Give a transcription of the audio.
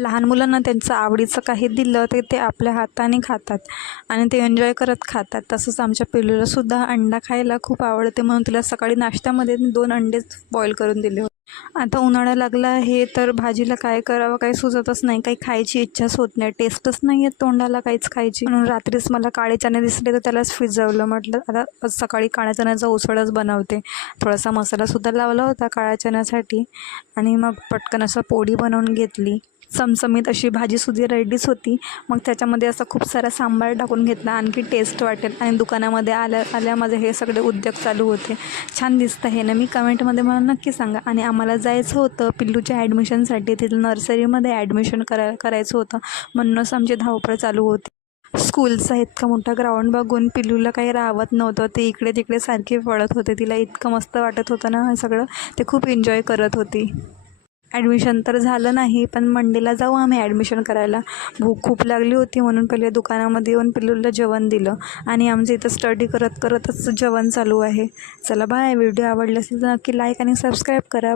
लहान मुलांना त्यांचं आवडीचं काही दिलं तर ते आपल्या हाताने खातात आणि ते एन्जॉय करत खातात. तसंच आमच्या पिल्लूलासुद्धा अंडा खायला खूप आवडते, म्हणून तिला सकाळी नाश्त्यामध्ये 2 अंडेच बॉईल करून दिले होते. आता उन्हाळा लागला आहे तर भाजीला काय करावं काही सुचतच नाही, काही खायची इच्छाच होत नाही, टेस्टच नाही येत तोंडाला काहीच खायची. म्हणून रात्रीच मला काळे चणे दिसले तर त्यालाच फिजवलं. म्हटलं आता सकाळी काळ्या चण्याचा उसळच बनवते. थोडासा मसालासुद्धा लावला होता काळ्या चण्यासाठी आणि मग पटकन असं पोळी बनवून घेतली. चमचमीत अशी भाजीसुद्धा रेडीच होती. मग त्याच्यामध्ये असं खूप सारा सांबार टाकून घेतला, आणखी टेस्ट वाटेल. आणि दुकानामध्ये आल्या माझे हे सगळे उद्योग चालू होते. छान दिसतं हे ना, मी कमेंटमध्ये मला नक्की सांगा. आणि आम्हाला जायचं होतं पिल्लूच्या ॲडमिशनसाठी, तिथं नर्सरीमध्ये ॲडमिशन करायचं होतं, म्हणूनच आमची धावपळ चालू होती. स्कूलचा इतका मोठा ग्राउंड बघून पिल्लूला काही राहत नव्हतं, ते इकडे तिकडे सारखे पळत होते. तिला इतकं मस्त वाटत होतं ना हे सगळं, ते खूप एन्जॉय करत होती. ॲडमिशन तर झालं नाही, पण मंडेला जाऊ आम्ही ॲडमिशन करायला. भूक खूप लागली होती म्हणून पहिले दुकानामध्ये येऊन पिल्लूला जेवण दिलं आणि आमचं इथं स्टडी करतच जेवण चालू आहे. चला बाय. व्हिडिओ आवडला असेल तर नक्की लाईक आणि सबस्क्राईब करा.